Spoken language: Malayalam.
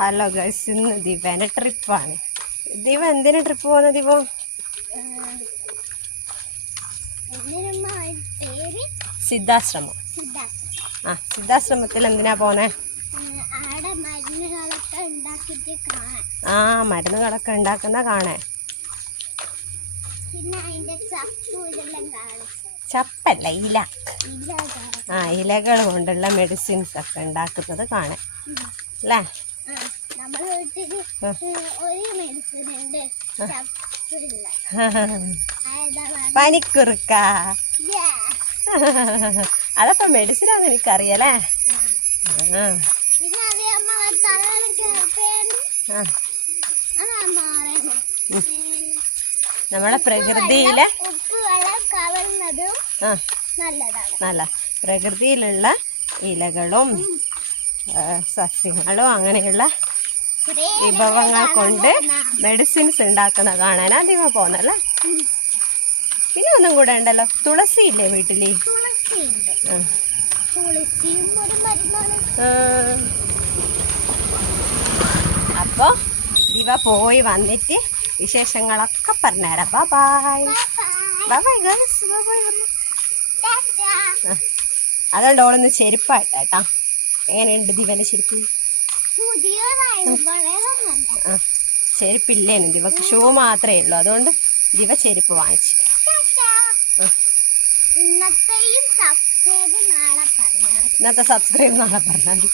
ഹലോ ഗൈസ്, ഇന്ന് ദിവന്റെ ട്രിപ്പാണ്. ദിവ എന്തിനാ ട്രിപ്പ് പോകുന്നത്? ദിവ സിദ്ധാശ്രമം. സിദ്ധാശ്രമത്തിൽ എന്തിനാ പോണേ? മരുന്നുകളൊക്കെ ഉണ്ടാക്കുന്ന കാണാൻ. ചപ്പല്ല, ഇല. ഇലകൾ കൊണ്ടുള്ള മെഡിസിൻസ് ഒക്കെ ഉണ്ടാക്കുന്നത് കാണാൻ അല്ലേ? പനിക്കുറുക്ക, അതൊക്കെ മെഡിസിനാന്ന് എനിക്കറിയാലേ. നമ്മളെ പ്രകൃതിയിലെ നല്ല പ്രകൃതിയിലുള്ള ഇലകളും സസ്യങ്ങളും അങ്ങനെയുള്ള വിഭവങ്ങൾ കൊണ്ട് മെഡിസിൻസ് ഉണ്ടാക്കുന്ന കാണാനാ ദിവ പോകുന്നല്ലേ. പിന്നെ ഒന്നും കൂടെ ഉണ്ടല്ലോ, തുളസി ഇല്ലേ വീട്ടില്? അപ്പൊ ദിവ പോയി വന്നിട്ട് വിശേഷങ്ങളൊക്കെ പറഞ്ഞുതരാം. Bye bye girls, bye. അതുകൊണ്ട് ഓളൊന്ന് ചെരുപ്പായിട്ടാ. എങ്ങനെയുണ്ട് ദിവന്റെ ചെരുപ്പ്? ചെരുപ്പില്ലേനു ദിവക്ക്, ഷൂ മാത്രമേ ഉള്ളൂ. അതുകൊണ്ട് ദിവ ചെരുപ്പ് വാങ്ങിച്ചു. ഇന്നത്തെ സബ്സ്ക്രൈബ് നാളെ പറഞ്ഞാൽ മതി.